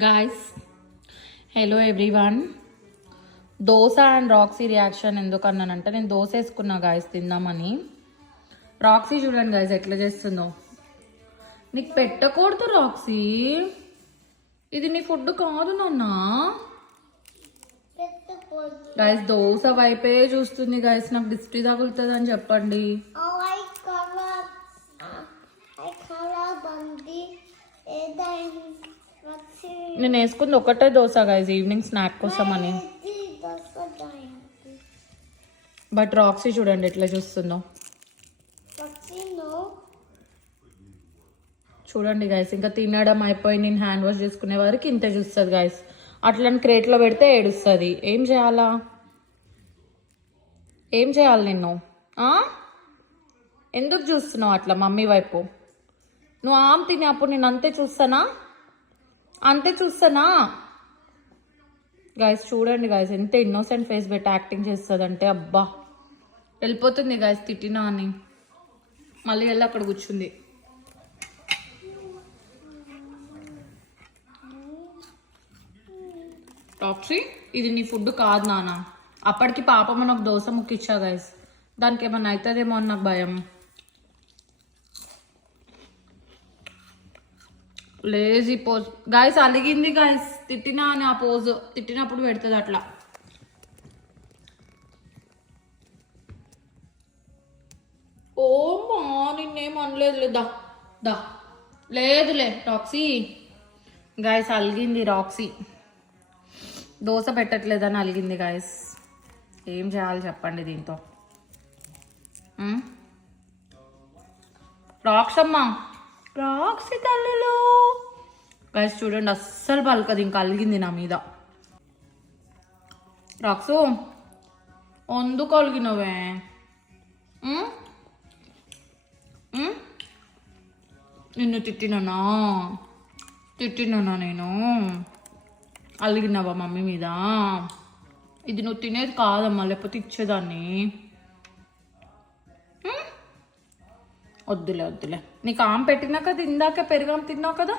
Guys hello everyone. Dosa and Roxy reaction ఎందుకు అన్నానంటే నేను దోశ వేసుకున్నా గాయస్ తిందామని. రాక్సీ చూడండి గాయస్ ఎట్లా చేస్తుందో. నీకు పెట్టకూడదు రాక్సీ, ఇది నీ ఫుడ్ కాదు నాన్న. గాయస్ దోశ వైపే చూస్తుంది గాయస్. నాకు దిష్టి తగులుతుంది అని చెప్పండి. నేను వేసుకుంది ఒకటే దోశ గాయస్ ఈవినింగ్ స్నాక్ కోసం అని. బట్ రాక్సీ చూడండి ఎట్లా చూస్తుందో. చూడండి గాయస్ ఇంకా తినడం అయిపోయి నేను హ్యాండ్ వాష్ చేసుకునే వరకు ఇంతే చూస్తుంది గాయస్. అట్లని క్రేట్లో పెడితే ఏడుస్తుంది. ఏం చేయాలా, ఏం చేయాలి నిన్ను? ఎందుకు చూస్తున్నావు అట్లా మమ్మీ వైపు? నువ్వు ఆమె తిని అప్పుడు నేను అంతే చూస్తానా గాయస్. చూడండి గాయస్ ఎంత ఇన్నోసెంట్ ఫేస్ పెట్టి యాక్టింగ్ చేస్తుంది అంటే అబ్బా వెళ్ళిపోతుంది గాయస్. తిట్టినా అని మళ్ళీ వెళ్ళి అక్కడ కూర్చుంది. రాక్సీ ఇది నీ ఫుడ్ కాదు నాన్న. అప్పటికి పాపం నాకు దోశ ముక్కిచ్చా గాయస్. దానికి ఏమన్నా అవుతుందేమో అని నాకు భయం. Lazy pose guys. అలిగింది గాయస్ తిట్టినా అని. ఆ పోజ్ తిట్టినప్పుడు పెడుతుంది అట్లా. ఓ మా నిన్నేం అనలేదులే. దా లేదులే రాక్సీ. గాయస్ అలిగింది రాక్సీ. దోశ పెట్టట్లేదని అలిగింది గాయస్. ఏం చేయాలి చెప్పండి దీంతో? రాక్సమ్మా, రాక్సీ తల్లులు గైస్ చూడండి అస్సలు పలకదు. ఇంకా అలిగింది నా మీద. రాక్సు ఎందుకు అలిగినవే? నిన్ను తిట్టినానా నేను? అలిగినావా మమ్మీ మీద? ఇది నువ్వు తినేది కాదమ్మా, లేకపోతే ఇచ్చేదాన్ని. వద్దులే నీకు ఆమె పెట్టినా కదా, ఇందాక పెరుగాం తిన్నావు కదా.